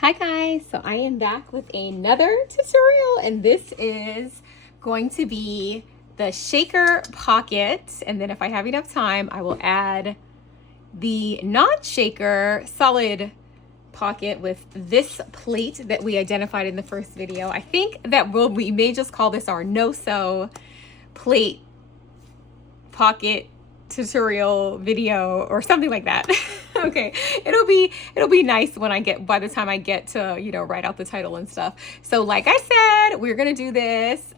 Hi guys, so I am back with another tutorial, and this is going to be the shaker pocket, and then if I have enough time I will add the non-shaker solid pocket with this plate that we identified in the first video. I think that we may just call this our no-sew plate pocket tutorial video or something like that. Okay, it'll be nice when by the time I get to, write out the title and stuff. So like I said, we're gonna do this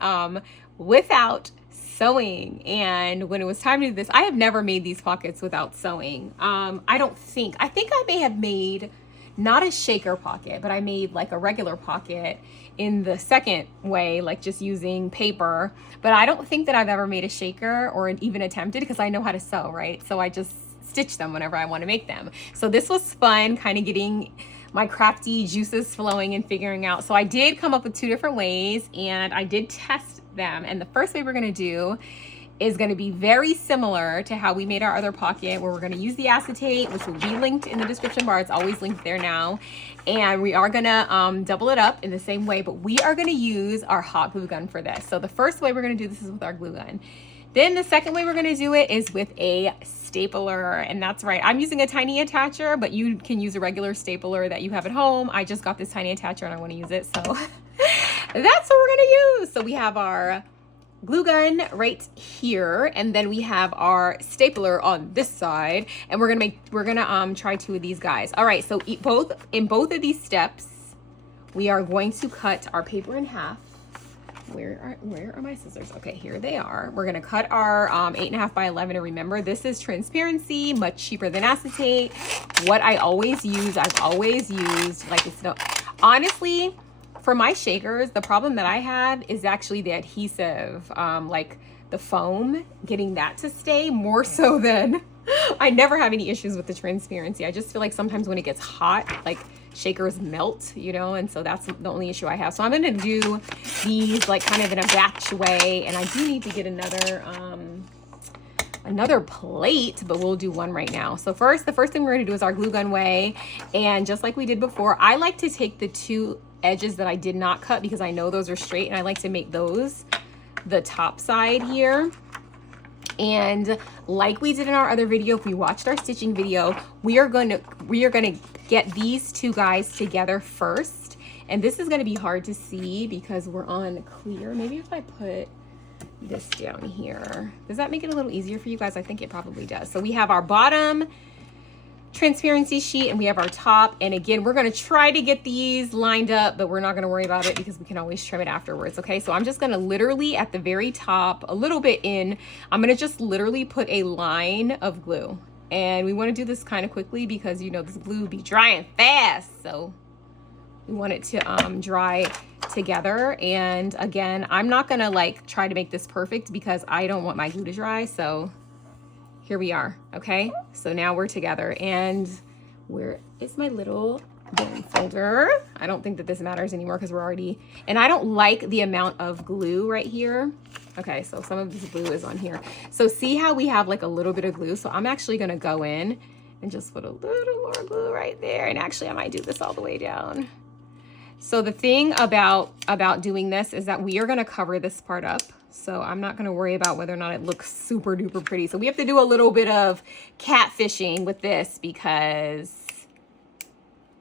without sewing. And when it was time to do this, I have never made these pockets without sewing. I think I may have made not a shaker pocket, but I made like a regular pocket in the second way, like just using paper. But I don't think that I've ever made a shaker or even attempted, because I know how to sew, right? So I just stitch them whenever I want to make them. So this was fun, kind of getting my crafty juices flowing and figuring out. So I did come up with two different ways and I did test them. And the first way we're going to do is going to be very similar to how we made our other pocket, where we're going to use the acetate, which will be linked in the description bar. It's always linked there now. And we are going to double it up in the same way, but we are going to use our hot glue gun for this. So the first way we're going to do this is with our glue gun. Then the second way we're going to do it is with a stapler. And that's right, I'm using a tiny attacher, but you can use a regular stapler that you have at home. I just got this tiny attacher and I want to use it, so that's what we're going to use. So we have our glue gun right here, and then we have our stapler on this side, and we're gonna try two of these guys. All right, so in both of these steps we are going to cut our paper in half. Where are my scissors? Okay, here they are. We're gonna cut our 8.5 by 11, and remember, this is transparency, much cheaper than acetate. What I've always used, like, it's no, honestly, for my shakers, the problem that I have is actually the adhesive, like the foam, getting that to stay more so than, I never have any issues with the transparency. I just feel like sometimes when it gets hot, like shakers melt, and so that's the only issue I have. So I'm gonna do these like kind of in a batch way, and I do need to get another plate, but we'll do one right now. So the first thing we're gonna do is our glue gun way, and just like we did before, I like to take the two edges that I did not cut because I know those are straight, and I like to make those the top side here. And like we did in our other video, if you watched our stitching video, we are gonna get these two guys together first. And this is gonna be hard to see because we're on clear. Maybe if I put this down here, does that make it a little easier for you guys? I think it probably does. So we have our bottom transparency sheet and we have our top, and again, we're going to try to get these lined up, but we're not going to worry about it because we can always trim it afterwards. Okay, so I'm just going to literally at the very top, a little bit in, I'm going to just literally put a line of glue, and we want to do this kind of quickly because this glue be drying fast, so we want it to dry together. And again, I'm not going to like try to make this perfect because I don't want my glue to dry, so here we are. Okay, so now we're together, and where is my little bin folder? I don't think that this matters anymore because we're already, and I don't like the amount of glue right here. Okay, so some of this glue is on here. So see how we have like a little bit of glue? So I'm actually gonna go in and just put a little more glue right there, and actually I might do this all the way down. So the thing about doing this is that we are gonna cover this part up. So I'm not going to worry about whether or not it looks super duper pretty. So we have to do a little bit of catfishing with this because,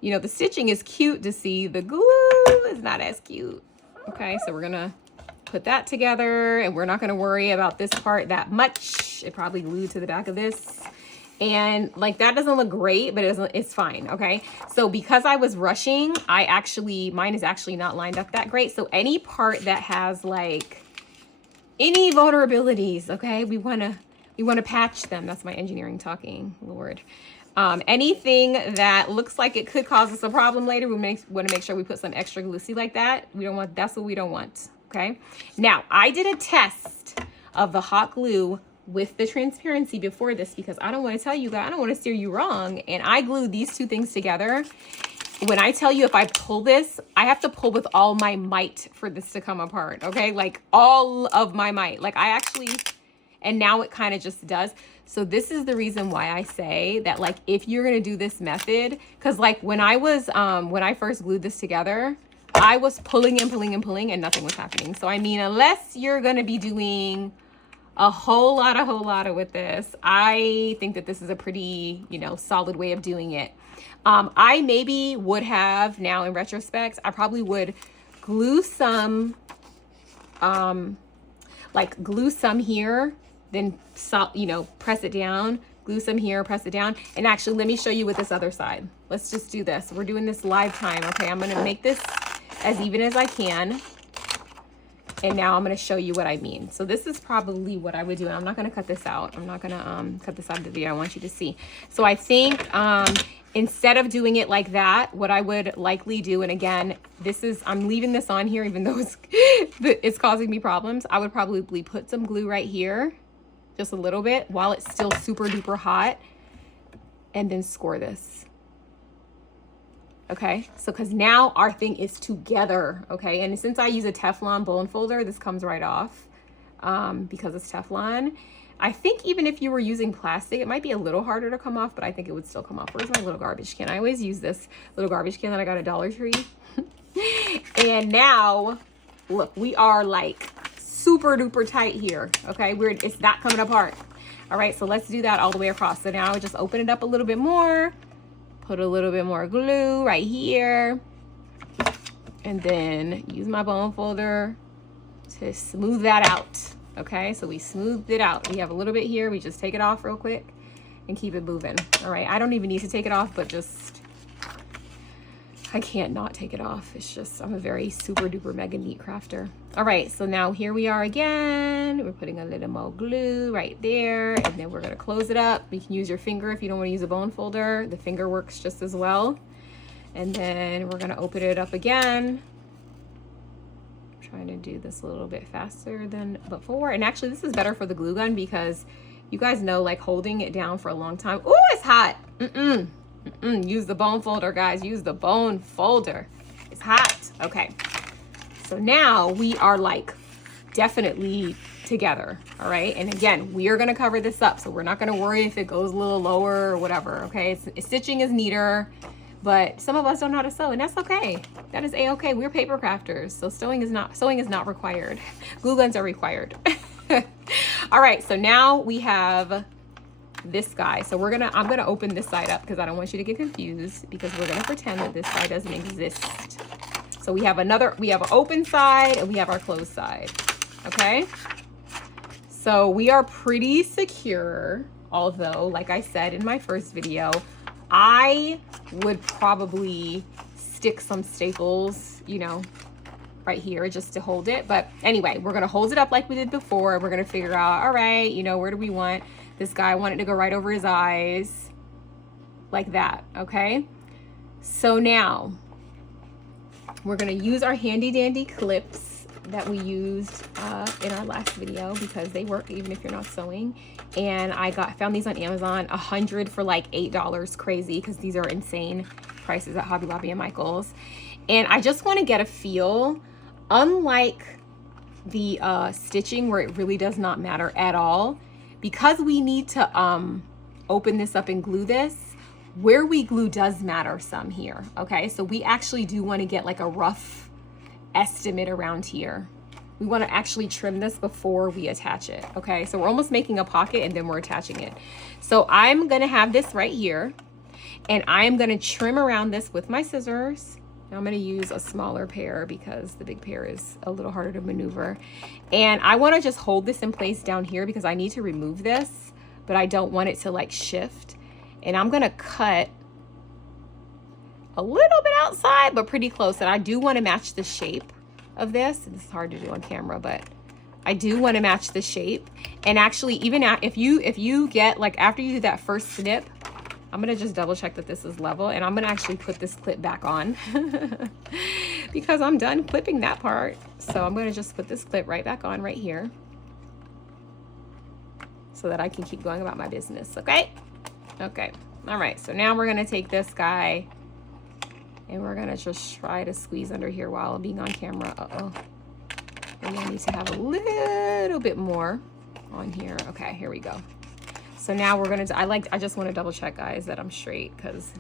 the stitching is cute to see. The glue is not as cute. Okay, so we're going to put that together, and we're not going to worry about this part that much. It probably glued to the back of this. And like that doesn't look great, but it's fine. Okay, so because I was rushing, mine is actually not lined up that great. So any part that has like any vulnerabilities, okay, we want to patch them. That's my engineering talking, Lord. Anything that looks like it could cause us a problem later, we want to make sure we put some extra glue. See, like that, that's what we don't want. Okay, now I did a test of the hot glue with the transparency before this because I don't want to tell you that, I don't want to steer you wrong, and I glued these two things together. When I tell you, if I pull this, I have to pull with all my might for this to come apart, okay? Like all of my might. Like I actually, and now it kind of just does. So this is the reason why I say that, like, if you're gonna do this method, because like when I first glued this together, I was pulling and pulling and pulling and nothing was happening. So I mean, unless you're gonna be doing a whole lot with this, I think that this is a pretty, you know, solid way of doing it. I maybe would have, now in retrospect, I probably would glue some, like glue some here, then, you know, press it down, glue some here, press it down. And actually, let me show you with this other side. Let's just do this. We're doing this live time. Okay, I'm gonna make this as even as I can. And now I'm going to show you what I mean. So this is probably what I would do. And I'm not going to cut this out. I'm not going to cut this out of the video. I want you to see. So I think instead of doing it like that, what I would likely do, and again, this is, I'm leaving this on here even though it's causing me problems. I would probably put some glue right here, just a little bit, while it's still super duper hot, and then score this. Okay, so because now our thing is together, okay? And since I use a Teflon bone folder, this comes right off because it's Teflon. I think even if you were using plastic, it might be a little harder to come off, but I think it would still come off. Where's my little garbage can? I always use this little garbage can that I got at Dollar Tree. And now, look, we are like super duper tight here, okay? It's not coming apart. All right, so let's do that all the way across. So now I would just open it up a little bit more. Put a little bit more glue right here, and then use my bone folder to smooth that out. Okay, so we smoothed it out. We have a little bit here. We just take it off real quick and keep it moving. All right, I don't even need to take it off, but just, I can't not take it off. It's just, I'm a very super duper mega neat crafter. All right, so now here we are again. We're putting a little more glue right there, and then we're gonna close it up. You can use your finger if you don't wanna use a bone folder. The finger works just as well. And then we're gonna open it up again. I'm trying to do this a little bit faster than before. And actually this is better for the glue gun because you guys know, like, holding it down for a long time. Ooh, it's hot. Use the bone folder, guys. Use the bone folder. It's hot. Okay. So now we are like definitely together. All right. And again, we are going to cover this up. So we're not going to worry if it goes a little lower or whatever. Okay. Stitching is neater, but some of us don't know how to sew, and that's okay. That is a-okay. We're paper crafters. So sewing is not required. Glue guns are required. All right. So now we have this guy. So I'm gonna open this side up because I don't want you to get confused, because we're gonna pretend that this side doesn't exist. So we have an open side and we have our closed side. Okay. So we are pretty secure, although, like I said in my first video, I would probably stick some staples, you know, right here just to hold it. But anyway, we're gonna hold it up like we did before. We're gonna figure out, all right, you know, where do we want this guy? I want it to go right over his eyes, like that. Okay, so now we're gonna use our handy dandy clips that we used in our last video, because they work even if you're not sewing. And I found these on Amazon, 100 for like $8. Crazy, because these are insane prices at Hobby Lobby and Michael's. And I just want to get a feel, unlike the stitching where it really does not matter at all, because we need to open this up and glue this, where we glue does matter some here. Okay, so we actually do want to get like a rough estimate around here. We want to actually trim this before we attach it. Okay, so we're almost making a pocket and then we're attaching it. So I'm gonna have this right here, and I'm gonna trim around this with my scissors. I'm gonna use a smaller pair because the big pair is a little harder to maneuver. And I wanna just hold this in place down here because I need to remove this, but I don't want it to like shift. And I'm gonna cut a little bit outside, but pretty close. And I do wanna match the shape of this. This is hard to do on camera, but I do wanna match the shape. And actually, even if you get, like, after you do that first snip, I'm gonna just double check that this is level, and I'm gonna actually put this clip back on because I'm done clipping that part. So I'm gonna just put this clip right back on right here so that I can keep going about my business, okay? Okay, all right, so now we're gonna take this guy and we're gonna just try to squeeze under here while being on camera. Uh-oh, maybe I need to have a little bit more. on here. Okay, here we go. So now we're gonna, I just wanna double check, guys, that I'm straight, because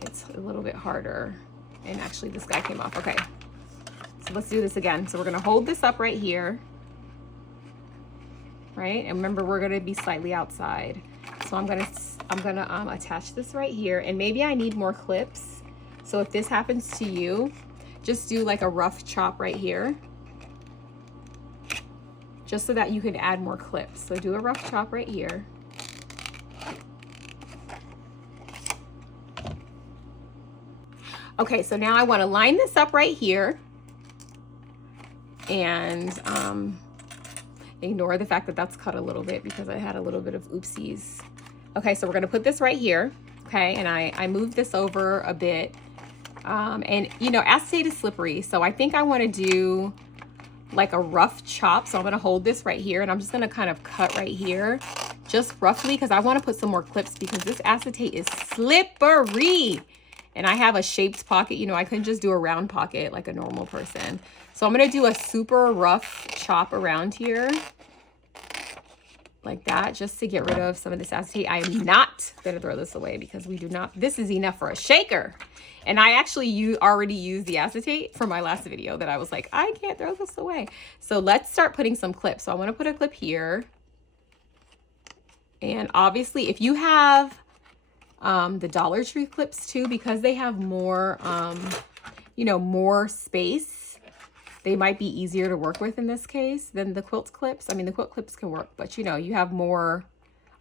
it's a little bit harder. And actually this guy came off. Okay, so let's do this again. So we're gonna hold this up right here, right? And remember, we're gonna be slightly outside. So I'm gonna attach this right here, and maybe I need more clips. So if this happens to you, just do like a rough chop right here, just so that you can add more clips. So do a rough chop right here. Okay, so now I want to line this up right here, and ignore the fact that that's cut a little bit because I had a little bit of oopsies. Okay, so we're gonna put this right here, okay? And I moved this over a bit. And you know, acetate is slippery, so I think I wanna do like a rough chop. So I'm gonna hold this right here, and I'm just gonna kind of cut right here, just roughly, because I wanna put some more clips because this acetate is slippery. And I have a shaped pocket, you know, I couldn't just do a round pocket like a normal person. So I'm gonna do a super rough chop around here, like that, just to get rid of some of this acetate. I am not gonna throw this away because we do not, this is enough for a shaker. And I actually already used the acetate for my last video that I was like, I can't throw this away. So let's start putting some clips. So I wanna put a clip here. And obviously if you have the Dollar Tree clips too, because they have more, you know, more space, they might be easier to work with in this case than the quilt clips. I mean, the quilt clips can work, but you know, you have more,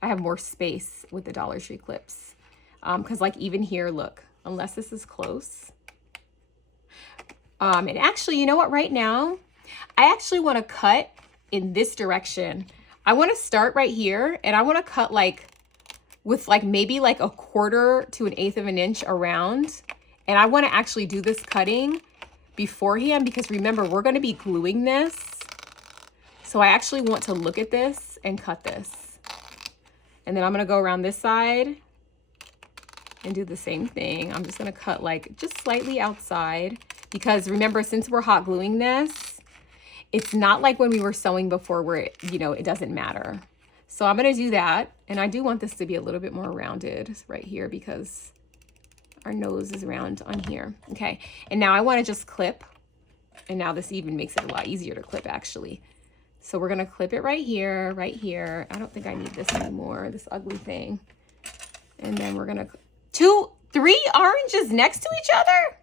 I have more space with the Dollar Tree clips. Cause like even here, look, unless this is close. And actually, you know what, right now, I actually want to cut in this direction. I want to start right here, and I want to cut like with like maybe like 1/4 to 1/8 of an inch around. And I want to actually do this cutting beforehand because remember, we're going to be gluing this. So I actually want to look at this and cut this. And then I'm going to go around this side and do the same thing. I'm just going to cut like just slightly outside because remember, since we're hot gluing this, it's not like when we were sewing before where it, you know, it doesn't matter. So I'm going to do that. And I do want this to be a little bit more rounded right here because our nose is round on here. Okay. And now I want to just clip. And now this even makes it a lot easier to clip actually. So we're going to clip it right here, right here. I don't think I need this anymore, this ugly thing. And then we're going to, 3 oranges next to each other.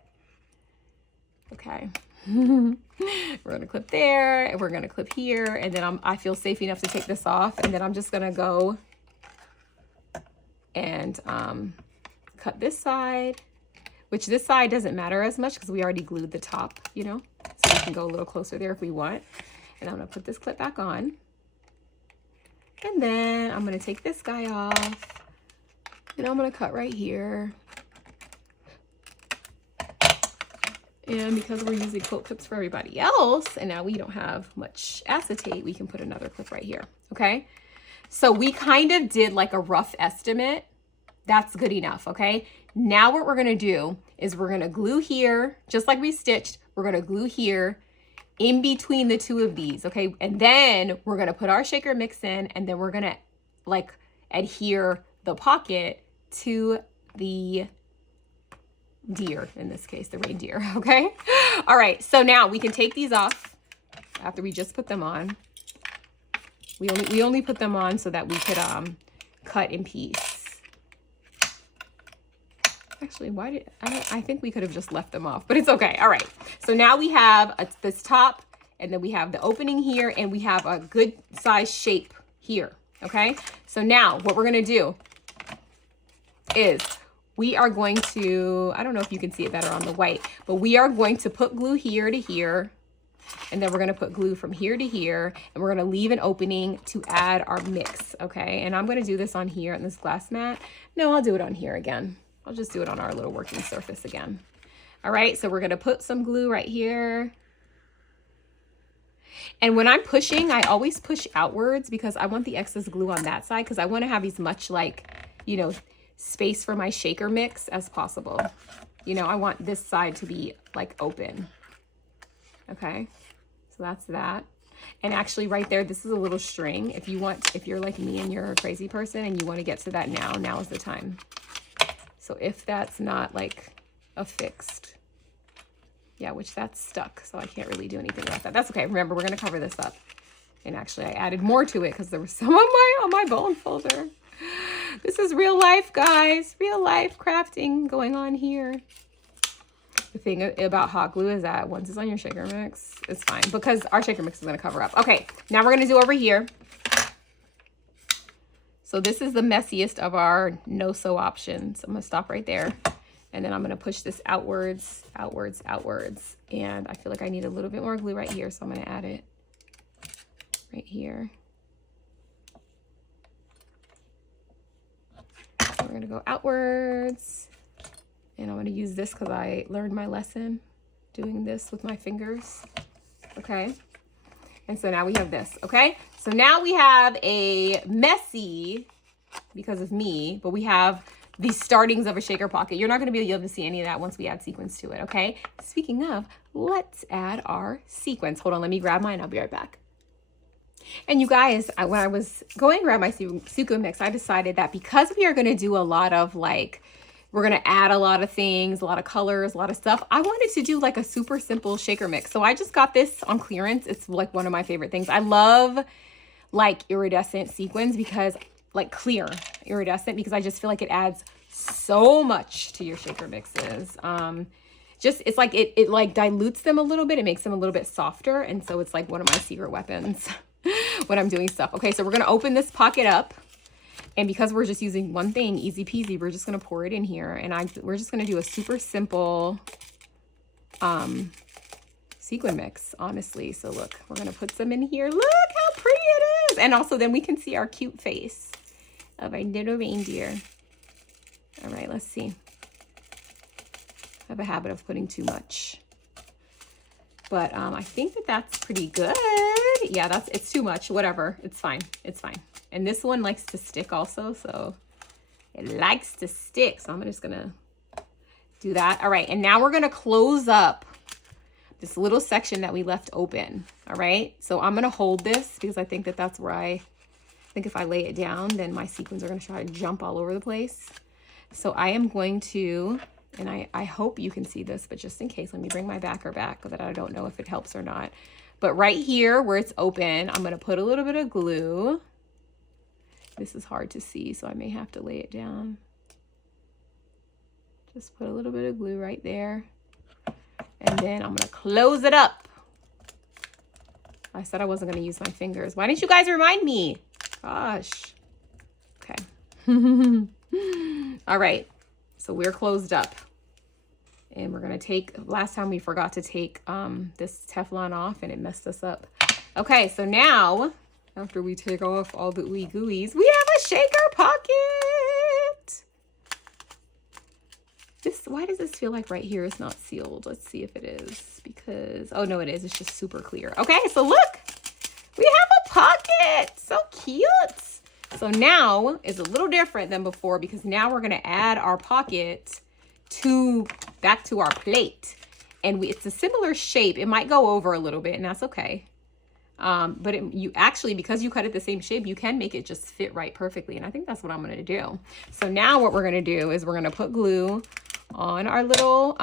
Okay. We're going to clip there, and we're going to clip here, and then I feel safe enough to take this off, and then I'm just going to go and cut this side, which this side doesn't matter as much because we already glued the top, you know, so we can go a little closer there if we want. And I'm going to put this clip back on, and then I'm going to take this guy off, and I'm going to cut right here. And because we're using quilt clips for everybody else, and now we don't have much acetate, we can put another clip right here, okay? So we kind of did like a rough estimate. That's good enough, okay? Now what we're gonna do is we're gonna glue here, just like we stitched, we're gonna glue here in between the 2 of these, okay? And then we're gonna put our shaker mix in, and then we're gonna like adhere the pocket to the deer, in this case, the reindeer, okay? All right, so now we can take these off after we just put them on. We only put them on so that we could cut in piece. Actually, why did I think we could have just left them off, but it's okay. All right, so now we have this top, and then we have the opening here, and we have a good size shape here, okay? So now what we're gonna do is we are going to, I don't know if you can see it better on the white, but we are going to put glue here to here, and then we're going to put glue from here to here, and we're going to leave an opening to add our mix, okay? And I'm going to do this on here on this glass mat. No, I'll do it on here again. I'll just do it on our little working surface again. All right, so we're going to put some glue right here. And when I'm pushing, I always push outwards because I want the excess glue on that side because I want to have as much like, you know, space for my shaker mix as possible. You know, I want this side to be like open. Okay, so that's that. And actually right there, this is a little string. If you're like me and you're a crazy person and you want to get to that now is the time. So if that's not like affixed, yeah, which that's stuck, so I can't really do anything about that. That's okay. Remember, we're going to cover this up. And actually I added more to it because there was some on my bone folder. This is real life, guys. Real life crafting going on here. The thing about hot glue is that once it's on your shaker mix, it's fine because our shaker mix is going to cover up. Okay, now we're going to do over here. So this is the messiest of our no-sew options. I'm going to stop right there. And then I'm going to push this outwards, outwards, outwards. And I feel like I need a little bit more glue right here, so I'm going to add it right here. So we're going to go outwards. And I'm going to use this because I learned my lesson doing this with my fingers. Okay. And so now we have this. Okay. So now we have a messy, because of me, but we have the startings of a shaker pocket. You're not going to be able to see any of that once we add sequins to it. Okay. Speaking of, let's add our sequins. Hold on. Let me grab mine. I'll be right back. And you guys, when I was going to grab my sequin mix, I decided that because we are going to do a lot of like, we're going to add a lot of things, a lot of colors, a lot of stuff. I wanted to do like a super simple shaker mix. So I just got this on clearance. It's like one of my favorite things. I love like iridescent sequins because like clear iridescent, because I just feel like it adds so much to your shaker mixes. It's like, it like dilutes them a little bit. It makes them a little bit softer. And so it's like one of my secret weapons when I'm doing stuff. Okay. So we're going to open this pocket up. And because we're just using one thing, easy peasy, we're just going to pour it in here. And we're just going to do a super simple sequin mix, honestly. So look, we're going to put some in here. Look how pretty it is. And also then we can see our cute face of our little reindeer. All right, let's see. I have a habit of putting too much. But I think that that's pretty good. Yeah, it's too much. Whatever. It's fine. It's fine. And this one likes to stick also, so it likes to stick. So I'm just gonna do that. All right, and now we're gonna close up this little section that we left open. All right, so I'm gonna hold this because I think that that's where I think if I lay it down, then my sequins are gonna try to jump all over the place. So I am going to, and I hope you can see this, but just in case, let me bring my backer back because I don't know if it helps or not. But right here where it's open, I'm gonna put a little bit of glue. This is hard to see, so I may have to lay it down. Just put a little bit of glue right there. And then I'm gonna close it up. I said I wasn't gonna use my fingers. Why didn't you guys remind me? Gosh. Okay. All right, so we're closed up. And we're gonna take, last time we forgot to take this Teflon off and it messed us up. Okay, so now, after we take off all the ooey gooeys, we have a shaker pocket. Why does this feel like right here is not sealed? Let's see if it is, because, oh no, it is. It's just super clear. Okay, so look, we have a pocket. So cute. So now is a little different than before because now we're gonna add our pocket back to our plate. And it's a similar shape. It might go over a little bit and that's okay. But you actually, because you cut it the same shape, you can make it just fit right perfectly. And I think that's what I'm going to do. So now what we're going to do is we're going to put glue on our little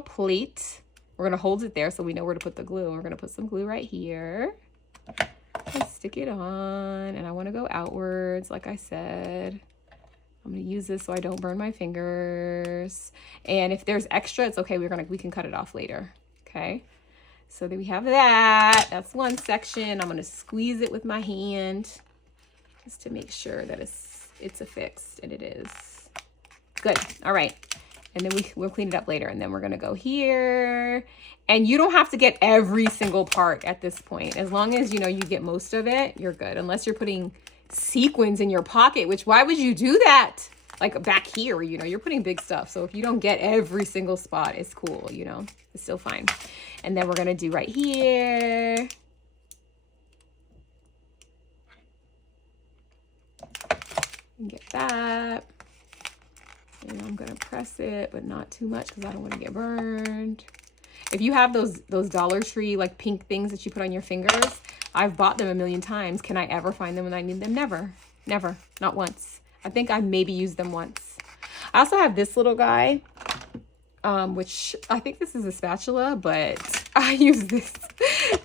plate. We're going to hold it there so we know where to put the glue. We're going to put some glue right here. And stick it on. And I want to go outwards, like I said. I'm going to use this so I don't burn my fingers. And if there's extra, it's okay. We can cut it off later. Okay. So then we have that. That's one section. I'm going to squeeze it with my hand just to make sure that it's affixed, and it is. Good. All right. And then we'll clean it up later. And then we're going to go here. And you don't have to get every single part at this point. As long as, you get most of it, you're good. Unless you're putting sequins in your pocket, which why would you do that? Like back here, you're putting big stuff. So if you don't get every single spot, it's cool, it's still fine. And then we're going to do right here. And get that. And I'm going to press it, but not too much because I don't want to get burned. If you have those Dollar Tree like pink things that you put on your fingers, I've bought them a million times. Can I ever find them when I need them? Never. Never. Not once. I think I maybe used them once. I also have this little guy, which I think this is a spatula, but I use this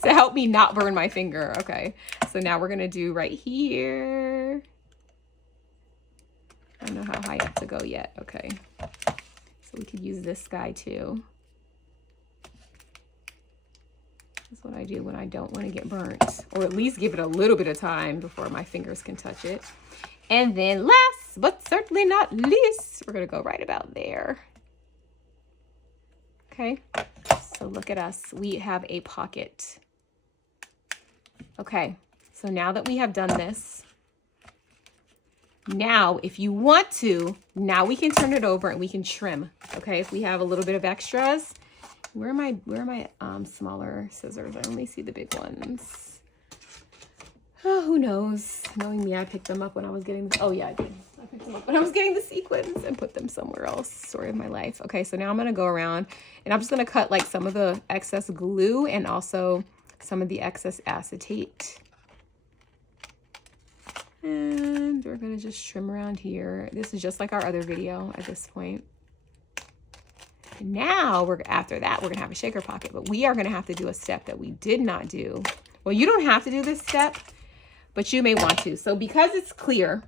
to help me not burn my finger. Okay, so now we're gonna do right here. I don't know how high up to go yet. Okay, so we could use this guy too. That's what I do when I don't want to get burnt, or at least give it a little bit of time before my fingers can touch it. And then last but certainly not least, we're gonna go right about there. Okay, so look at us. We have a pocket. Okay, so now that we have done this, now if you want to, now we can turn it over and we can trim. Okay, if we have a little bit of extras, where are my smaller scissors? I only see the big ones. Oh, who knows? Knowing me, I picked them up when I was getting, oh yeah, I did. I picked them up when I was getting the sequins and put them somewhere else. Story of my life. Okay, so now I'm gonna go around and I'm just gonna cut like some of the excess glue and also some of the excess acetate. And we're gonna just trim around here. This is just like our other video at this point. And now after that, we're gonna have a shaker pocket, but we are gonna have to do a step that we did not do. Well, you don't have to do this step, but you may want to. So because it's clear,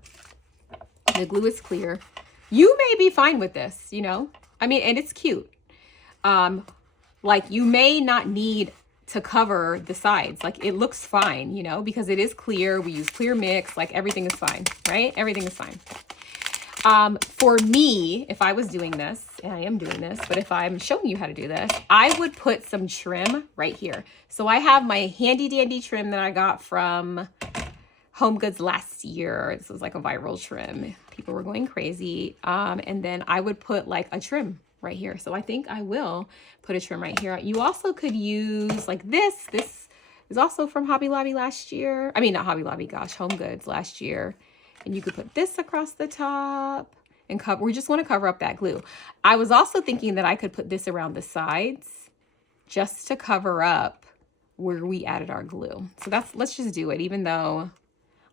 the glue is clear, you may be fine with this, you know? I mean, and it's cute. Like you may not need to cover the sides. Like it looks fine, you know, because it is clear. We use clear mix, like everything is fine, right? Everything is fine. For me, if I was doing this, and I am doing this, but if I'm showing you how to do this, I would put some trim right here. So I have my handy dandy trim that I got from Home Goods last year. This was like a viral trim. People were going crazy. And then I would put like a trim right here. So I think I will put a trim right here. You also could use like this. This is also from Hobby Lobby last year. I mean, not Hobby Lobby, gosh, Home Goods last year. And you could put this across the top and cover. We just want to cover up that glue. I was also thinking that I could put this around the sides just to cover up where we added our glue. So let's just do it, even though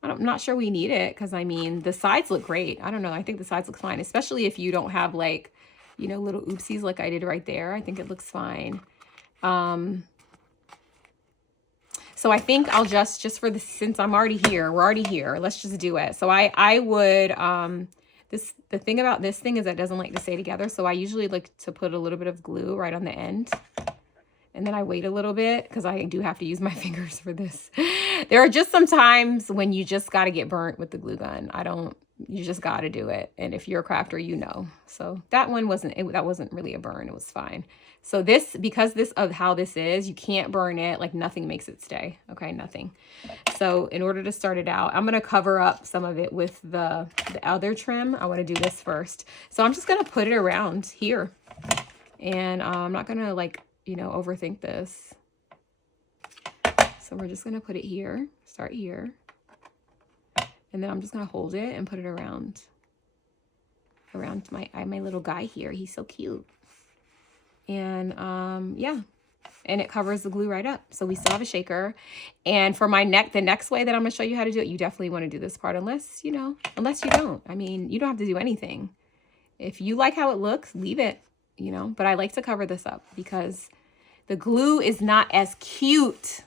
I'm not sure we need it, because I mean, the sides look great. I don't know. I think the sides look fine, especially if you don't have like, you know, little oopsies like I did right there. I think it looks fine. So I think I'll just for the, since I'm already here, we're already here, let's just do it. So I would, the thing about this thing is that it doesn't like to stay together. So I usually like to put a little bit of glue right on the end. And then I wait a little bit because I do have to use my fingers for this. There are just some times when you just got to get burnt with the glue gun. You just got to do it. And if you're a crafter, you know. So that one that wasn't really a burn. It was fine. So this, because this of how this is, you can't burn it. Like nothing makes it stay. Okay, nothing. So in order to start it out, I'm going to cover up some of it with the other trim. I want to do this first. So I'm just going to put it around here. And I'm not going to like, you know, overthink this. So we're just going to put it here, start here. And then I'm just going to hold it and put it around my little guy here. He's so cute. And yeah, and it covers the glue right up. So we still have a shaker. And for my neck, the next way that I'm going to show you how to do it, you definitely want to do this part unless you don't. I mean, you don't have to do anything. If you like how it looks, leave it, you know, but I like to cover this up because the glue is not as cute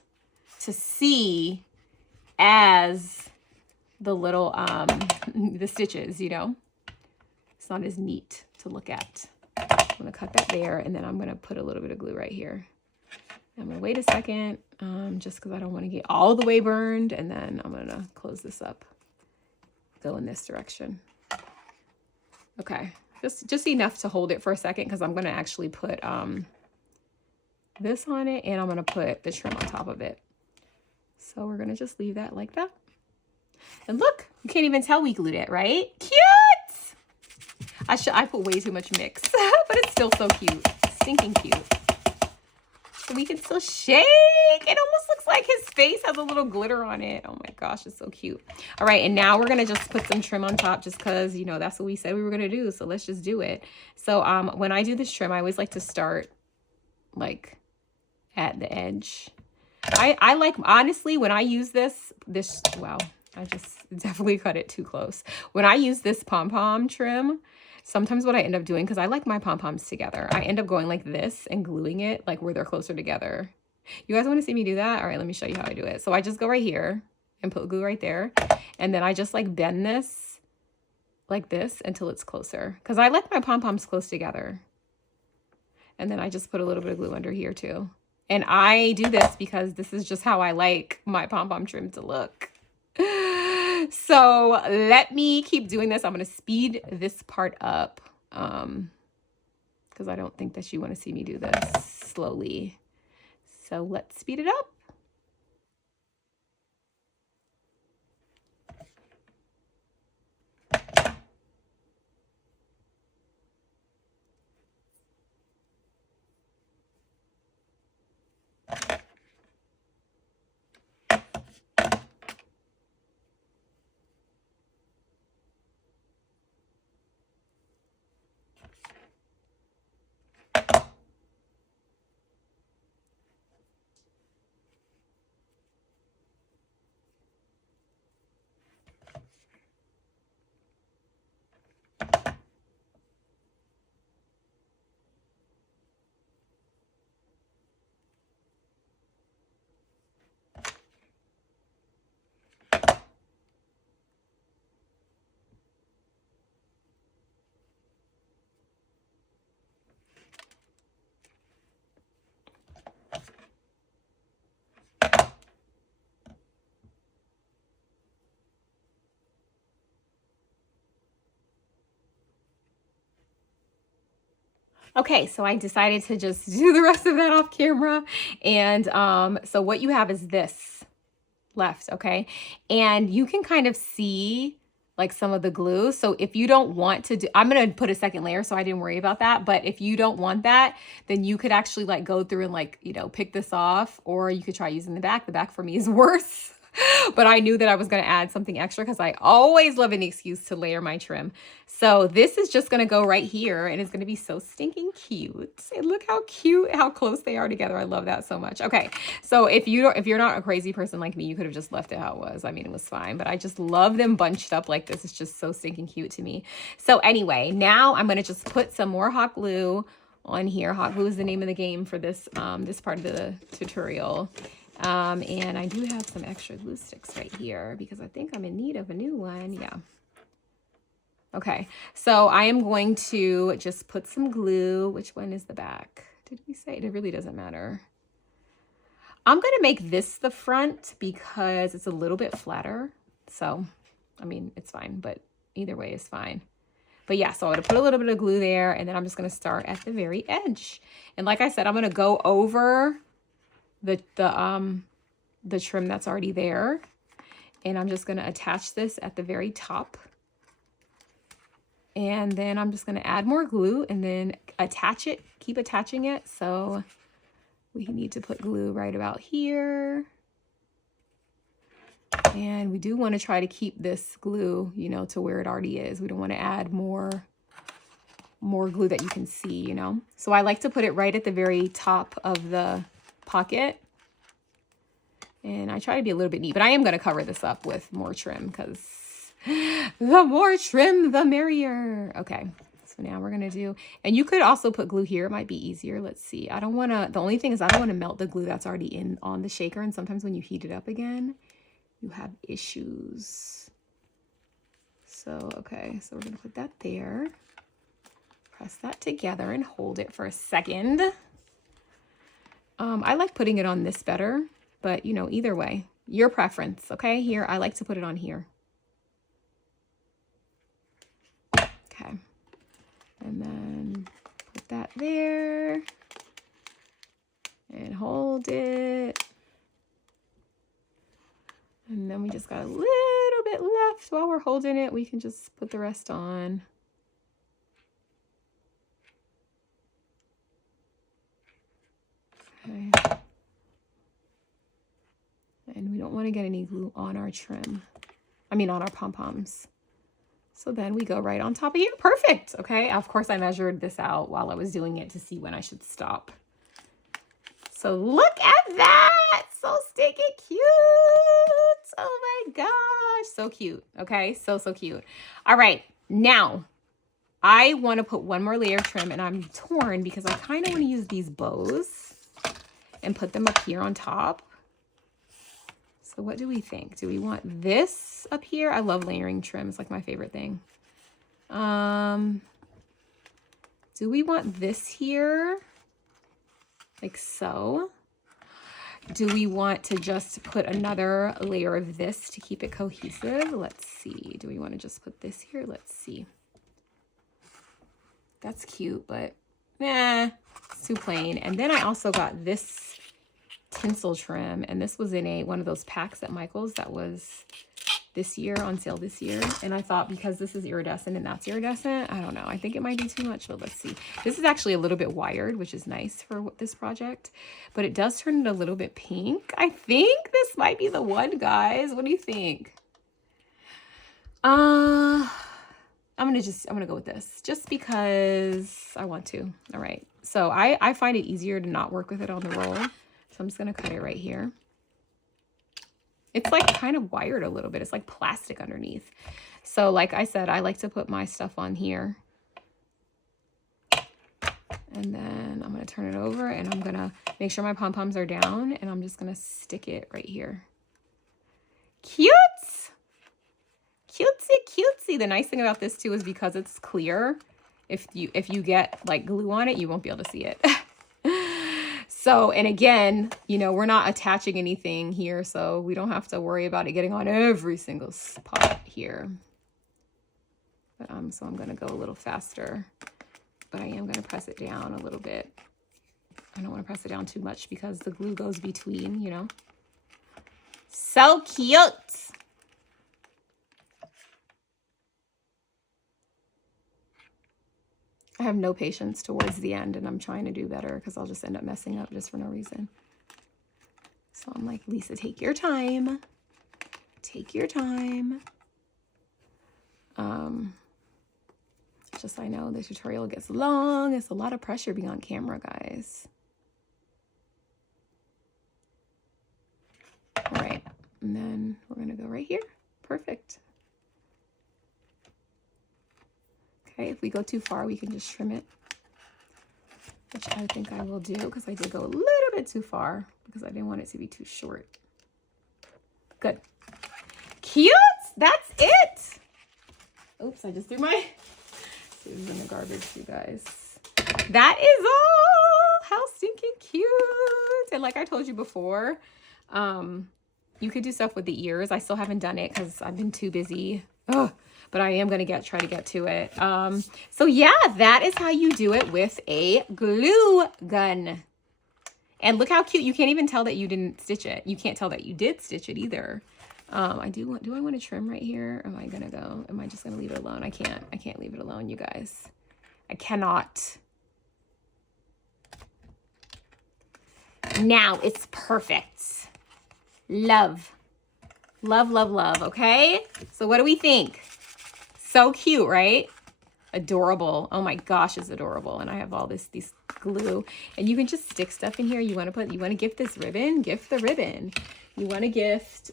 to see as the little, the stitches, you know, it's not as neat to look at. I'm going to cut that there, and then I'm going to put a little bit of glue right here. I'm going to wait a second, just because I don't want to get all the way burned, and then I'm going to close this up, go in this direction. Okay, just enough to hold it for a second, because I'm going to actually put this on it, and I'm going to put the trim on top of it. So we're going to just leave that like that. And look, you can't even tell we glued it, right? Cute! I put way too much mix, but it's still so cute. Stinking cute. So we can still shake. It almost looks like his face has a little glitter on it. Oh my gosh, it's so cute. All right, and now we're going to just put some trim on top just because, you know, that's what we said we were going to do. So let's just do it. So when I do this trim, I always like to start like at the edge. I like, honestly, when I use this, wow, I just definitely cut it too close. When I use this pom-pom trim, sometimes what I end up doing, because I like my pom-poms together, I end up going like this and gluing it like where they're closer together. You guys want to see me do that? All right, let me show you how I do it. So I just go right here and put glue right there. And then I just like bend this like this until it's closer. Because I like my pom-poms close together. And then I just put a little bit of glue under here too. And I do this because this is just how I like my pom-pom trim to look. So let me keep doing this. I'm going to speed this part up because I don't think that you want to see me do this slowly. So let's speed it up. Okay, so I decided to just do the rest of that off camera. And so what you have is this left, okay? And you can kind of see like some of the glue. So if you don't want to do, I'm going to put a second layer, so I didn't worry about that. But if you don't want that, then you could actually like go through and like, you know, pick this off, or you could try using the back. The back for me is worse. But I knew that I was going to add something extra because I always love an excuse to layer my trim. So this is just going to go right here, and it's going to be so stinking cute. And look how cute, how close they are together. I love that so much. Okay, so if you're not a crazy person like me, you could have just left it how it was. I mean, it was fine, but I just love them bunched up like this. It's just so stinking cute to me. So anyway, now I'm going to just put some more hot glue on here. Hot glue is the name of the game for this this part of the tutorial. And I do have some extra glue sticks right here because I think I'm in need of a new one. Yeah. Okay, so I am going to just put some glue. Which one is the back? Did we say? It really doesn't matter. I'm going to make this the front because it's a little bit flatter. So, I mean, it's fine, but either way is fine. But yeah, so I'm going to put a little bit of glue there, and then I'm just going to start at the very edge. And like I said, I'm going to go over the trim that's already there, and I'm just going to attach this at the very top, and then I'm just going to add more glue and then attach it, keep attaching it. So we need to put glue right about here, and we do want to try to keep this glue, you know, to where it already is. We don't want to add more glue that you can see, you know. So I like to put it right at the very top of the pocket. And I try to be a little bit neat, but I am going to cover this up with more trim because the more trim, the merrier. Okay, so now we're going to do, and you could also put glue here. It might be easier. Let's see. I don't want to, the only thing is I don't want to melt the glue that's already in on the shaker. And sometimes when you heat it up again, you have issues. So, okay, so we're going to put that there. Press that together and hold it for a second. I like putting it on this better. But, you know, either way, your preference, okay? Here, I like to put it on here. Okay. And then put that there. And hold it. And then we just got a little bit left. While we're holding it, we can just put the rest on. Okay. And we don't want to get any glue on our trim. I mean, on our pom-poms. So then we go right on top of here. Perfect. Okay. Of course, I measured this out while I was doing it to see when I should stop. So look at that. So stinking cute. Oh my gosh. So cute. Okay. So cute. All right. Now I want to put one more layer of trim, and I'm torn because I kind of want to use these bows and put them up here on top. So what do we think? Do we want this up here? I love layering trim. It's like my favorite thing. Do we want this here? Like so? Do we want to just put another layer of this to keep it cohesive? Let's see. Do we want to just put this here? Let's see. That's cute, but nah, it's too plain. And then I also got this tinsel trim, and this was in one of those packs at Michael's that was this year, on sale this year. And I thought because this is iridescent and that's iridescent, I don't know, I think it might be too much, but let's see. This is actually a little bit wired, which is nice for this project, but it does turn it a little bit pink. I think this might be the one, guys. What do you think? I'm gonna go with this just because I want to. All right, so I find it easier to not work with it on the roll, so I'm just gonna cut it right here. It's like kind of wired a little bit. It's like plastic underneath. So like I said, I like to put my stuff on here. And then I'm going to turn it over, and I'm going to make sure my pom-poms are down, and I'm just going to stick it right here. Cute! Cutesy, cutesy. The nice thing about this too is because it's clear, if you get like glue on it, you won't be able to see it. So, and again, you know, we're not attaching anything here, so we don't have to worry about it getting on every single spot here. But so I'm going to go a little faster, but I am going to press it down a little bit. I don't want to press it down too much because the glue goes between, you know. So cute. I have no patience towards the end, and I'm trying to do better because I'll just end up messing up just for no reason. So I'm like, Lisa, take your time. Take your time. Just I know the tutorial gets long. It's a lot of pressure being on camera, guys. All right, and then we're gonna go right here. Perfect. Okay, if we go too far, we can just trim it, which I think I will do because I did go a little bit too far because I didn't want it to be too short. Good. Cute. That's it. Oops, I just threw my scissors in the garbage, you guys. That is all. How stinking cute. And like I told you before, you could do stuff with the ears. I still haven't done it because I've been too busy. Ugh. But I am going to try to get to it. So yeah, that is how you do it with a glue gun. And look how cute. You can't even tell that you didn't stitch it. You can't tell that you did stitch it either. Do I want to trim right here? Am I going to go? Am I just going to leave it alone? I can't leave it alone, you guys. I cannot. Now it's perfect. Love. Love, love, love. Okay. So what do we think? So cute, right? Adorable. Oh my gosh, it's adorable. And I have all these glue, and you can just stick stuff in here. You want to gift this ribbon? Gift the ribbon. You want to gift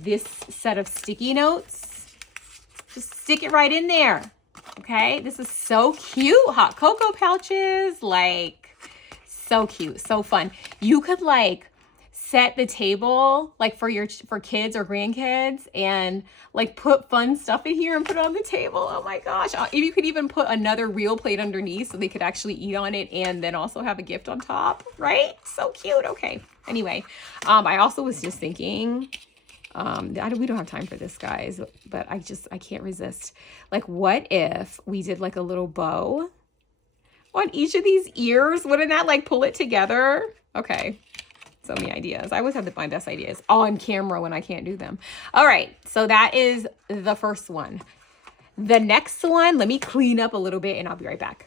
this set of sticky notes? Just stick it right in there. Okay, this is so cute. Hot cocoa pouches, like so cute, so fun. You could like set the table like for kids or grandkids, and like put fun stuff in here and put it on the table. Oh my gosh. You could even put another real plate underneath so they could actually eat on it and then also have a gift on top, right? So cute. Okay. Anyway, I also was just thinking, we don't have time for this, guys, but I can't resist. Like, what if we did like a little bow on each of these ears? Wouldn't that like pull it together? Okay. So many ideas. I always have my best ideas on camera when I can't do them. All right. So that is the first one. The next one, let me clean up a little bit and I'll be right back.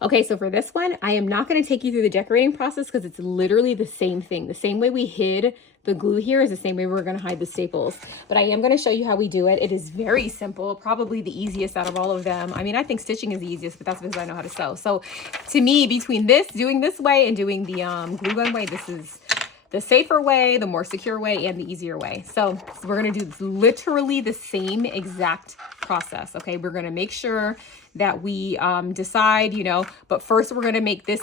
Okay, so for this one, I am not going to take you through the decorating process because it's literally the same thing. The same way we hid the glue here is the same way we're going to hide the staples. But I am going to show you how we do it. It is very simple, probably the easiest out of all of them. I mean, I think stitching is the easiest, but that's because I know how to sew. So to me, between doing this way and doing the glue gun way, this is the safer way, the more secure way, and the easier way. So we're going to do literally the same exact process. Okay, we're going to make sure that we decide, you know, but first we're going to make this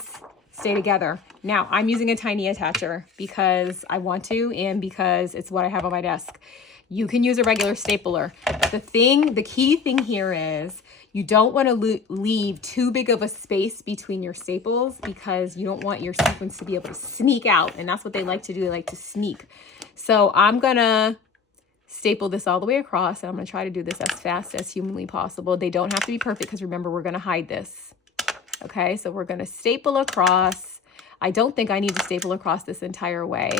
stay together. Now I'm using a tiny attacher because I want to and because it's what I have on my desk. You can use a regular stapler. The key thing here is you don't want to leave too big of a space between your staples because you don't want your sequins to be able to sneak out. And that's what they like to do. They like to sneak. So I'm going to staple this all the way across. And I'm going to try to do this as fast as humanly possible. They don't have to be perfect because remember, we're going to hide this. Okay, so we're going to staple across. I don't think I need to staple across this entire way.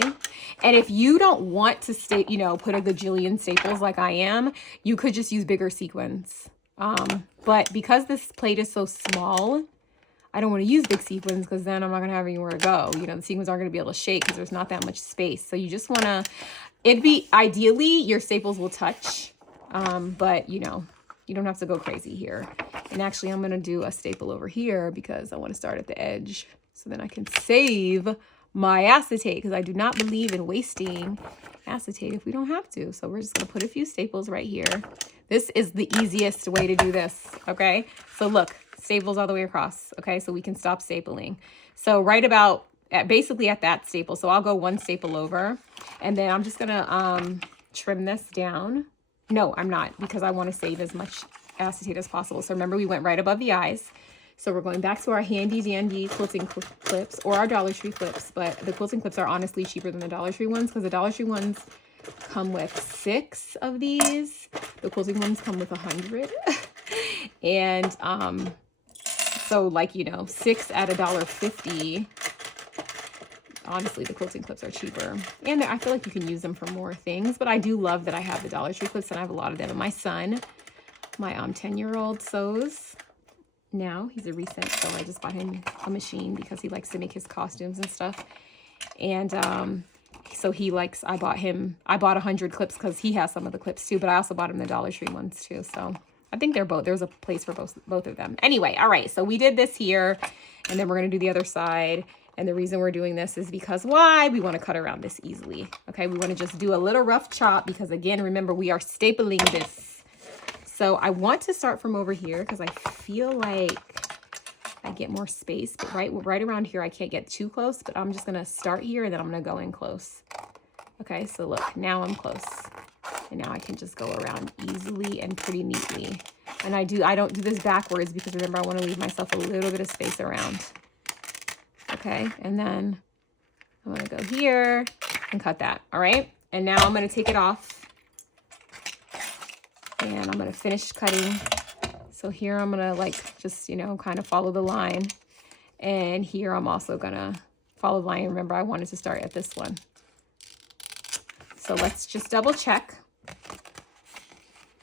And if you don't want to put a gajillion staples like I am, you could just use bigger sequins. But because this plate is so small, I don't want to use big sequins because then I'm not going to have anywhere to go. You know, the sequins aren't going to be able to shake because there's not that much space. So you just want to, ideally your staples will touch, but you know, you don't have to go crazy here. And actually I'm going to do a staple over here because I want to start at the edge so then I can save my acetate because I do not believe in wasting acetate if we don't have to. So we're just going to put a few staples right here. This is the easiest way to do this. Okay. So look, staples all the way across. Okay. So we can stop stapling. So right about basically at that staple. So I'll go one staple over and then I'm just going to trim this down. No, I'm not because I want to save as much acetate as possible. So remember we went right above the eyes. So we're going back to our handy dandy quilting clips or our Dollar Tree clips, but the quilting clips are honestly cheaper than the Dollar Tree ones because the Dollar Tree ones come with 6 of these. The quilting ones come with 100. And so like, you know, 6 at $1.50. Honestly, the quilting clips are cheaper. And I feel like you can use them for more things, but I do love that I have the Dollar Tree clips and I have a lot of them. And my son, my 10-year-old sews. Now he's a recent, so I just bought him a machine because he likes to make his costumes and stuff. And so I bought 100 clips because he has some of the clips too, but I also bought him the Dollar Tree ones too. So I think there's a place for both of them. Anyway, all right, so we did this here and then we're going to do the other side. And the reason we're doing this is because why? We want to cut around this easily. Okay, we want to just do a little rough chop because again, remember we are stapling this. So I want to start from over here because I feel like I get more space, but right around here, I can't get too close, but I'm just going to start here and then I'm going to go in close. Okay, so look, now I'm close and now I can just go around easily and pretty neatly. And I don't do this backwards because remember, I want to leave myself a little bit of space around. Okay, and then I'm going to go here and cut that. All right, and now I'm going to take it off. And I'm going to finish cutting. So here I'm going to just, kind of follow the line. And here I'm also going to follow the line. Remember, I wanted to start at this one. So let's just double check.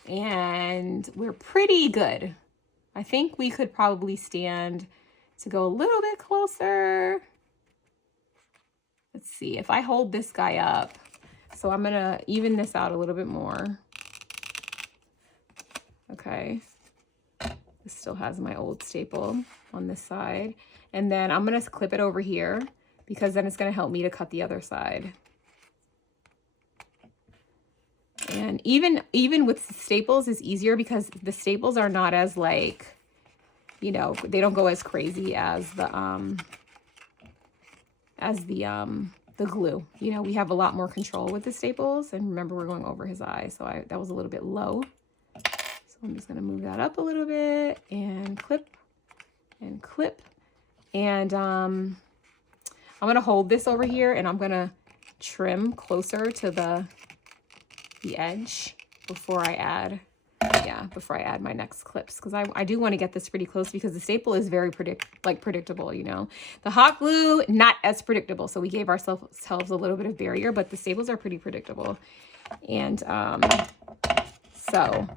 And we're pretty good. I think we could probably stand to go a little bit closer. Let's see if I hold this guy up. So I'm going to even this out a little bit more. Okay, this still has my old staple on this side. And then I'm going to clip it over here because then it's going to help me to cut the other side. And even with staples is easier because the staples are not as they don't go as crazy as the glue. We have a lot more control with the staples. And remember, we're going over his eye. So that was a little bit low. So I'm just going to move that up a little bit and clip and clip. And I'm going to hold this over here and I'm going to trim closer to the edge before I add my next clips. Because I do want to get this pretty close because the staple is very predictable, The hot glue, not as predictable. So we gave ourselves a little bit of barrier, but the staples are pretty predictable. And so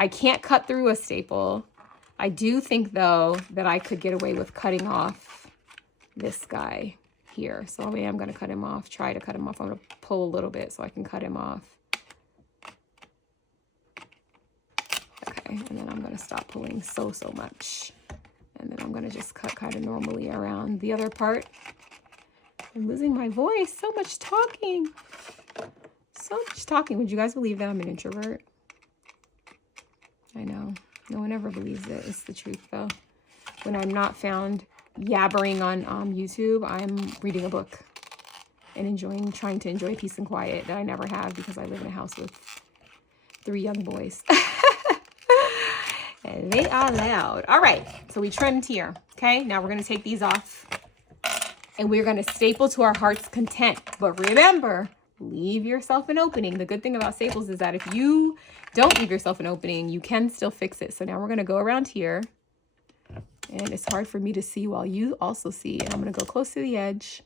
I can't cut through a staple. I do think though that I could get away with cutting off this guy here. So I am going to cut him off, try to cut him off. I'm going to pull a little bit so I can cut him off. Okay, and then I'm going to stop pulling so much. And then I'm going to just cut kind of normally around the other part. I'm losing my voice. So much talking. So much talking. Would you guys believe that I'm an introvert? I know. No one ever believes it. It's the truth, though. When I'm not found yabbering on YouTube, I'm reading a book and trying to enjoy peace and quiet that I never have because I live in a house with 3 young boys. And they are loud. All right, so we trimmed here. Okay, now we're going to take these off and we're going to staple to our heart's content. But remember, leave yourself an opening. The good thing about staples is that if you don't leave yourself an opening, you can still fix it. So now we're going to go around here. And it's hard for me to see while you also see. And I'm going to go close to the edge.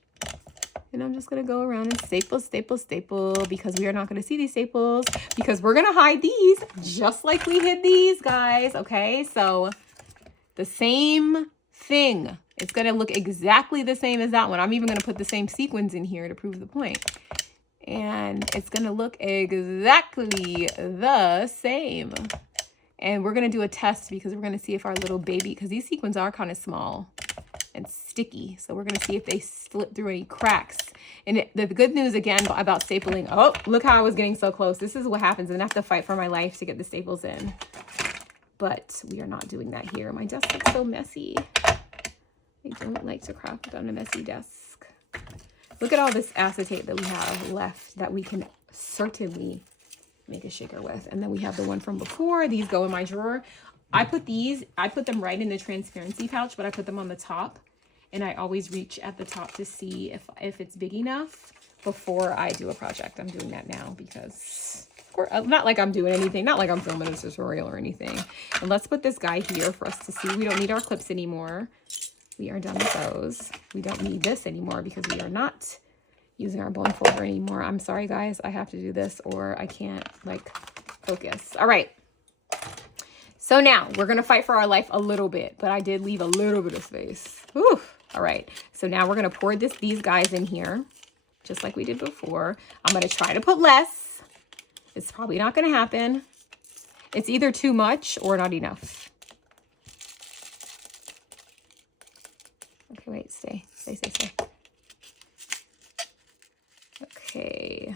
And I'm just going to go around and staple, staple, staple. Because we are not going to see these staples. Because we're going to hide these just like we hid these, guys. Okay, so the same thing. It's going to look exactly the same as that one. I'm even going to put the same sequins in here to prove the point. And it's going to look exactly the same. And we're going to do a test because we're going to see if our little baby, because these sequins are kind of small and sticky. So we're going to see if they slip through any cracks. And the good news again about stapling. Oh, look how I was getting so close. This is what happens. I'm going to have to fight for my life to get the staples in. But we are not doing that here. My desk looks so messy. I don't like to craft on a messy desk. Look at all this acetate that we have left that we can certainly make a shaker with. And then we have the one from before. These go in my drawer. I put them right in the transparency pouch, but I put them on the top. And I always reach at the top to see if it's big enough before I do a project. I'm doing that now because, of course, not like I'm doing anything. Not like I'm filming a tutorial or anything. And let's put this guy here for us to see. We don't need our clips anymore. We are done with those. We don't need this anymore because we are not using our bone folder anymore. I'm sorry, guys. I have to do this or I can't, like, focus. All right. So now we're going to fight for our life a little bit, but I did leave a little bit of space. Whew. All right. So now we're going to pour these guys in here, just like we did before. I'm going to try to put less. It's probably not going to happen. It's either too much or not enough. Okay, wait, stay. Okay.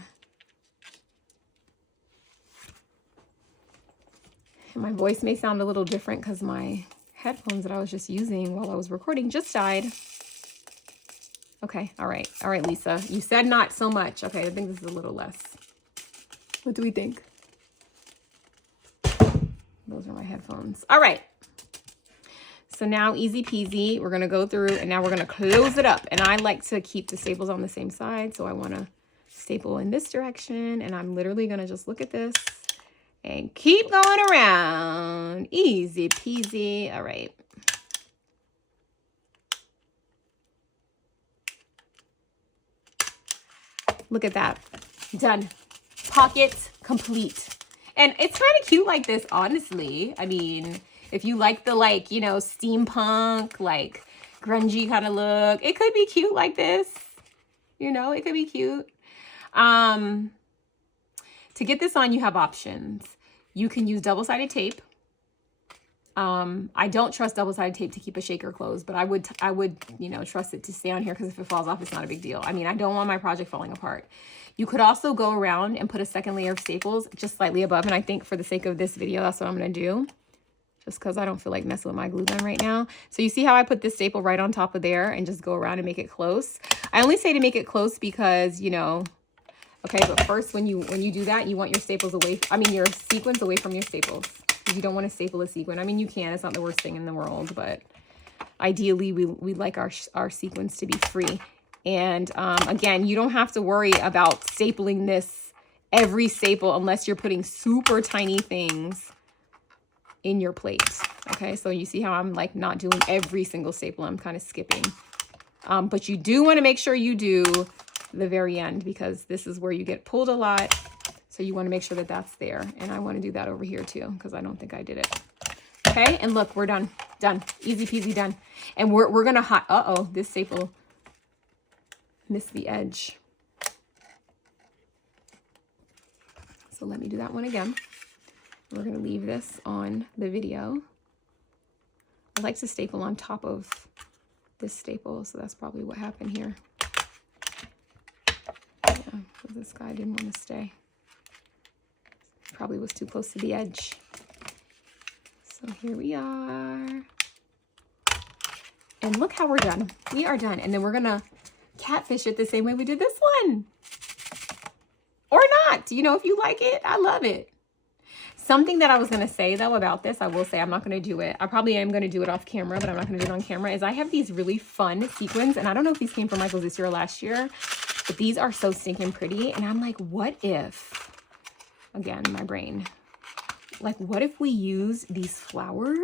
And my voice may sound a little different because my headphones that I was just using while I was recording just died. Okay, all right. All right, Lisa. You said not so much. Okay, I think this is a little less. What do we think? Those are my headphones. All right. So now easy peasy, we're going to go through and now we're going to close it up. And I like to keep the staples on the same side. So I want to staple in this direction and I'm literally going to just look at this and keep going around. Easy peasy. All right. Look at that. Done. Pocket complete. And it's kind of cute like this, honestly. I mean, if you like the, like, you know, steampunk, like grungy kind of look, it could be cute like this. You know, it could be cute. To get this on, you have options. You can use double-sided tape. I don't trust double-sided tape to keep a shaker closed, but I would, you know, trust it to stay on here because if it falls off, it's not a big deal. I mean, I don't want my project falling apart. You could also go around and put a second layer of staples just slightly above. And I think for the sake of this video, that's what I'm going to do. Just because I don't feel like messing with my glue gun right now. So you see how I put this staple right on top of there and just go around and make it close. I only say to make it close because, you know, okay, but first when you do that, you want your staples away, your sequins away from your staples. You don't want to staple a sequin. I mean, you can, it's not the worst thing in the world, but ideally we like our sequins to be free. And again, you don't have to worry about stapling this every staple unless you're putting super tiny things in your plate. Okay, so you see how I'm like not doing every single staple. I'm kind of skipping. But you do want to make sure you do the very end because this is where you get pulled a lot. So you want to make sure that that's there. And I want to do that over here too because I don't think I did it. Okay, and look, we're done. Done. Easy peasy done. And we're gonna uh-oh, this staple missed the edge. So let me do that one again. We're gonna leave this on the video. I like to staple on top of this staple, so that's probably what happened here. Yeah, because this guy didn't want to stay. Probably was too close to the edge. So here we are. And look how we're done. We are done. And then we're gonna catfish it the same way we did this one. Or not, you know, if you like it, I love it. Something that I was gonna say though about this, I will say I'm not gonna do it. I probably am gonna do it off camera, but I'm not gonna do it on camera, is I have these really fun sequins, and I don't know if these came from Michael's this year or last year, but these are so stinking pretty. And I'm like, what if, again, my brain, like what if we use these flowers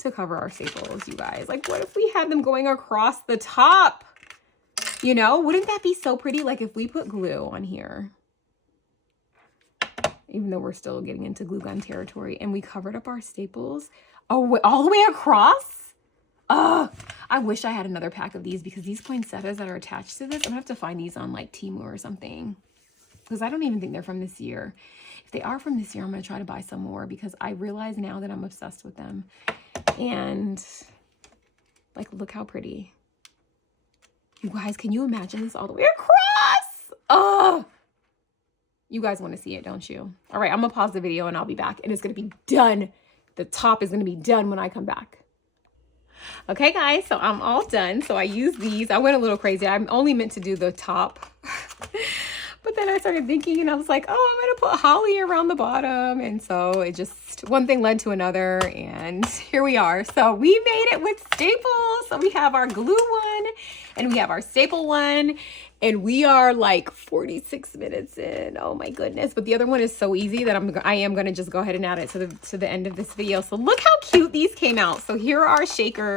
to cover our staples, you guys? Like what if we had them going across the top? You know, wouldn't that be so pretty? Like if we put glue on here, even though we're still getting into glue gun territory, and we covered up our staples all the way across. I wish I had another pack of these, because these poinsettias that are attached to this, I'm gonna have to find these on like Temu or something, because I don't even think they're from this year. If they are from this year, I'm gonna try to buy some more, because I realize now that I'm obsessed with them. And like, look how pretty. You guys, can you imagine this all the way across? Oh, you guys want to see it, don't you? All right, I'm gonna pause the video and I'll be back, and it's gonna be done. The top is gonna be done when I come back. Okay, guys, so I'm all done. So I used these. I went a little crazy. I'm only meant to do the top. But then I started thinking, and I was like, oh, I'm gonna put holly around the bottom. And so it just, one thing led to another, and here we are. So we made it with staples. So we have our glue one, and we have our staple one, and we are like 46 minutes in. Oh my goodness. But the other one is so easy that I am gonna just go ahead and add it to the end of this video. So look how cute these came out. So here are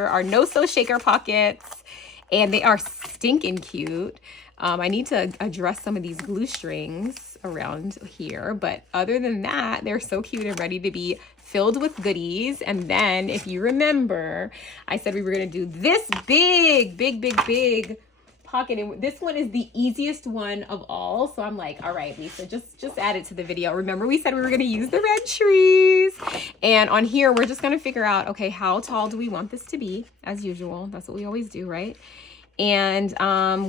our no-sew shaker pockets, and they are stinking cute. I need to address some of these glue strings around here, but other than that, they're so cute and ready to be filled with goodies. And then if you remember, I said we were gonna do this big pocket, and this one is the easiest one of all. So I'm like, all right, Lisa, just add it to the video. Remember, we said we were gonna use the red trees, and on here we're just gonna figure out, okay, how tall do we want this to be? As usual, that's what we always do, right? And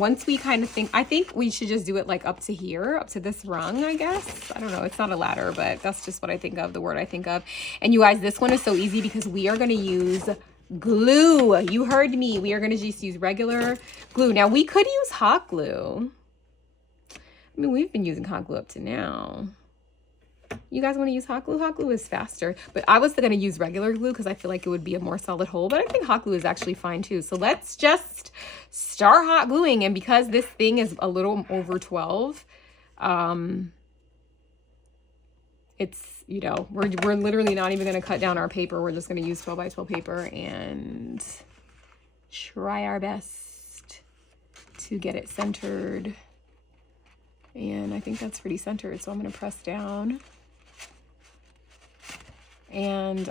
once we kind of think, I think we should just do it like up to here, up to this rung, I guess. I don't know, it's not a ladder, but that's just what I think of, the word I think of. And you guys, this one is so easy because we are gonna use glue. You heard me, we are gonna just use regular glue. Now we could use hot glue. I mean, we've been using hot glue up to now. You guys want to use hot glue? Hot glue is faster, but I was going to use regular glue because I feel like it would be a more solid hole, but I think hot glue is actually fine too. So let's just start hot gluing. And because this thing is a little over 12, it's, you know, we're literally not even going to cut down our paper. We're just going to use 12 by 12 paper and try our best to get it centered. And I think that's pretty centered. So I'm going to press down. And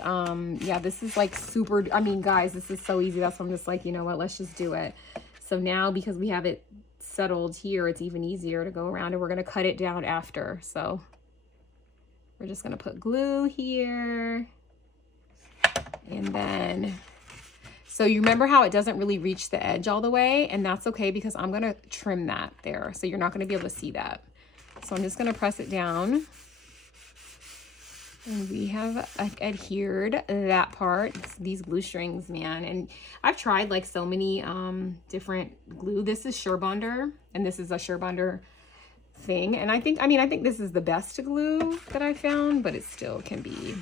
yeah, this is like super, I mean, guys, this is so easy. That's why I'm just like, you know what, let's just do it. So now, because we have it settled here, it's even easier to go around, and we're going to cut it down after. So we're just going to put glue here. And then, so you remember how it doesn't really reach the edge all the way, and that's okay because I'm going to trim that there. So you're not going to be able to see that. So I'm just going to press it down. And we have adhered that part. It's these glue strings, man. And I've tried like so many different glue. This is Sherbonder, and this is a Sherbonder thing. And I think this is the best glue that I found, but it still can be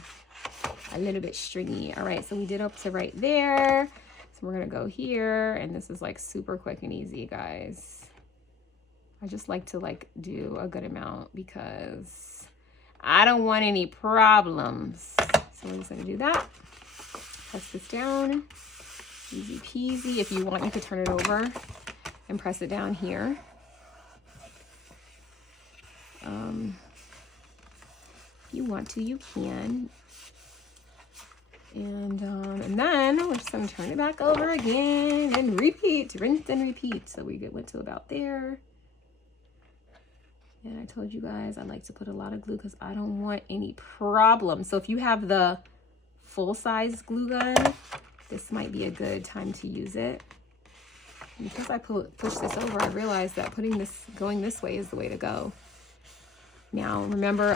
a little bit stringy. All right, so we did up to right there. So we're gonna go here, and this is like super quick and easy, guys. I just like to like do a good amount because I don't want any problems. So we're just gonna do that. Press this down, easy peasy. If you want, you could turn it over and press it down here. If you want to, you can. And then we're just gonna turn it back over again and repeat, rinse and repeat. So we went to about there. And I told you guys I like to put a lot of glue because I don't want any problems. So if you have the full-size glue gun, this might be a good time to use it. And because I push this over, I realized that going this way is the way to go. Now, remember,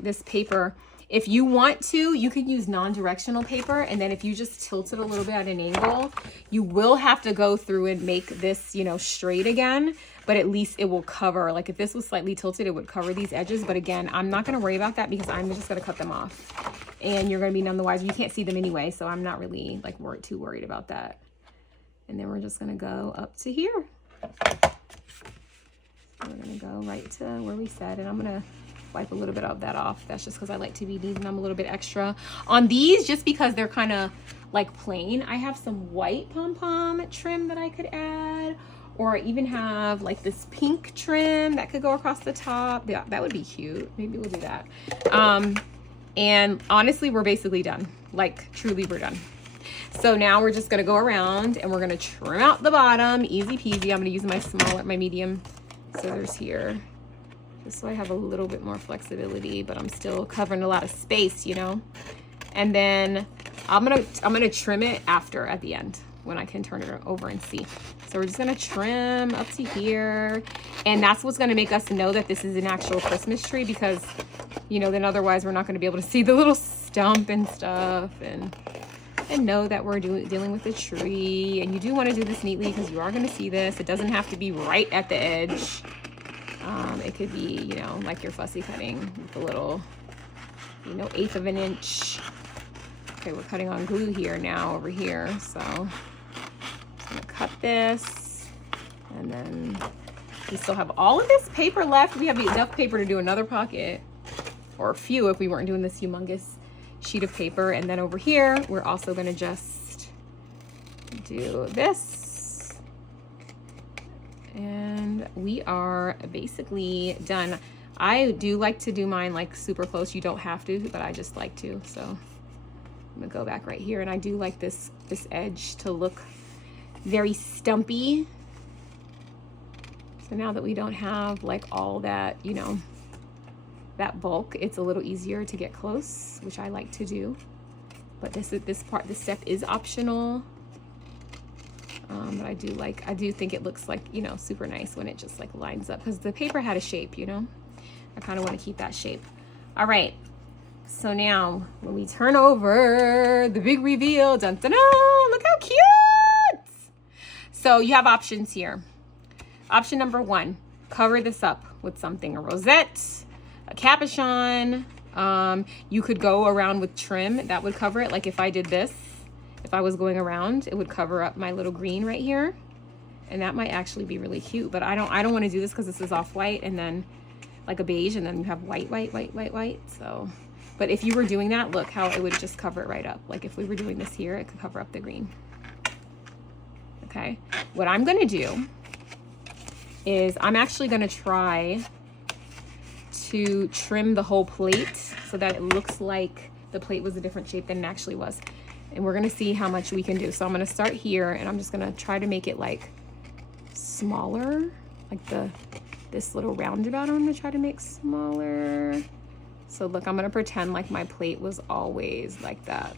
this paper, if you want to, you could use non-directional paper, and then if you just tilt it a little bit at an angle, you will have to go through and make this, you know, straight again, but at least it will cover, like if this was slightly tilted, it would cover these edges. But again, I'm not gonna worry about that because I'm just gonna cut them off. And you're gonna be none the wiser. You can't see them anyway, so I'm not really like too worried about that. And then we're just gonna go up to here. We're gonna go right to where we said, and I'm gonna wipe a little bit of that off. That's just because I like to be needing them a little bit extra. On these, just because they're kind of like plain, I have some white pom-pom trim that I could add, or I even have like this pink trim that could go across the top. Yeah, that would be cute. Maybe we'll do that. And honestly, we're basically done. Like truly, we're done. So now we're just gonna go around and we're gonna trim out the bottom, easy peasy. I'm gonna use my medium scissors here, just so I have a little bit more flexibility, but I'm still covering a lot of space, you know. And then I'm gonna trim it at the end when I can turn it over and see. So we're just gonna trim up to here, and that's what's gonna make us know that this is an actual Christmas tree, because you know, then otherwise we're not gonna be able to see the little stump and stuff, and know that we're dealing with a tree. And you do want to do this neatly because you are going to see this. It doesn't have to be right at the edge. It could be, you know, like you're fussy cutting with a little, you know, 1/8 of an inch. Okay, we're cutting on glue here now over here. So I'm going to cut this, and then we still have all of this paper left. We have enough paper to do another pocket, or a few if we weren't doing this humongous sheet of paper. And then over here we're also going to just do this, and we are basically done. I do like to do mine like super close. You don't have to, but I just like to. So I'm gonna go back right here, and I do like this edge to look very stumpy. So now that we don't have like all that, you know, that bulk, it's a little easier to get close, which I like to do. But this step is optional. But I do think it looks like, you know, super nice when it just like lines up, because the paper had a shape, you know. I kind of want to keep that shape. All right, so now when we turn over, the big reveal, dun dun dun, look how cute. So you have options here. Option number 1, cover this up with something, a rosette, a capuchon. You could go around with trim that would cover it. Like if I did this, if I was going around, it would cover up my little green right here, and that might actually be really cute. But I don't want to do this because this is off white, and then like a beige, and then you have white. So, but if you were doing that, look how it would just cover it right up. Like if we were doing this here, it could cover up the green. Okay, what I'm gonna do is I'm actually gonna try to trim the whole plate so that it looks like the plate was a different shape than it actually was. And we're gonna see how much we can do. So I'm gonna start here, and I'm just gonna try to make it like smaller, like this little roundabout I'm gonna try to make smaller. So look, I'm gonna pretend like my plate was always like that.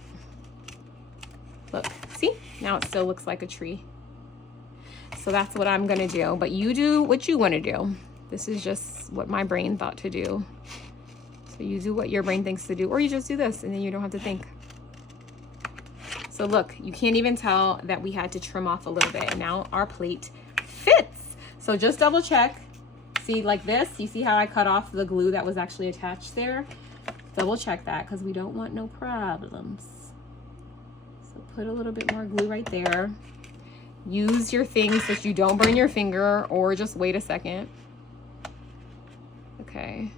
Look, see? Now it still looks like a tree. So that's what I'm gonna do, but you do what you wanna do. This is just what my brain thought to do. So you do what your brain thinks to do, or you just do this and then you don't have to think. So look, you can't even tell that we had to trim off a little bit, and now our plate fits. So just double check. See, like this, you see how I cut off the glue that was actually attached there? Double check that, because we don't want no problems. So put a little bit more glue right there. Use your things so that you don't burn your finger, or just wait a second. Okay.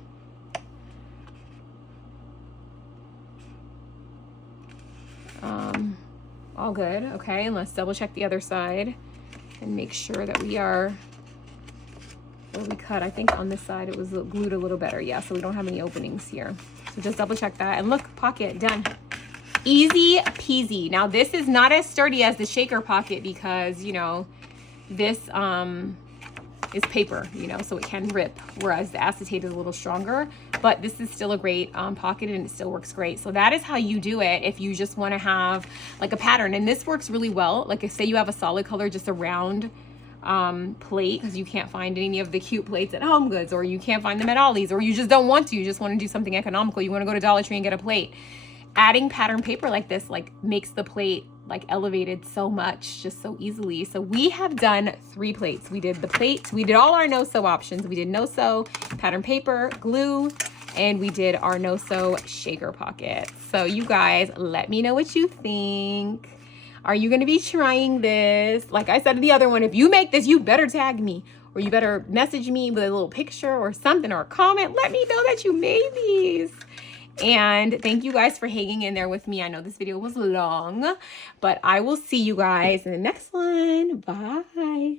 All good. Okay, and let's double check the other side and make sure that we are where we cut. I think on this side it was glued a little better. Yeah, so we don't have any openings here. So just double check that, and look, pocket done. Easy peasy. Now this is not as sturdy as the shaker pocket because, you know, this is paper, you know, so it can rip, whereas the acetate is a little stronger, but this is still a great pocket and it still works great. So that is how you do it if you just want to have like a pattern. And this works really well. Like if say you have a solid color, just a round plate, because you can't find any of the cute plates at Home Goods, or you can't find them at Ollie's, or you just don't want to, you just want to do something economical, you want to go to Dollar Tree and get a plate. Adding pattern paper like this like makes the plate like elevated so much, just so easily. So we have done 3 plates. We did the plate, we did all our no-sew options. We did no-sew, pattern paper, glue, and we did our no-sew shaker pocket. So you guys, let me know what you think. Are you gonna be trying this? Like I said in the other one, if you make this, you better tag me, or you better message me with a little picture or something, or a comment. Let me know that you made these. And thank you guys for hanging in there with me. I know this video was long, but I will see you guys in the next one. Bye.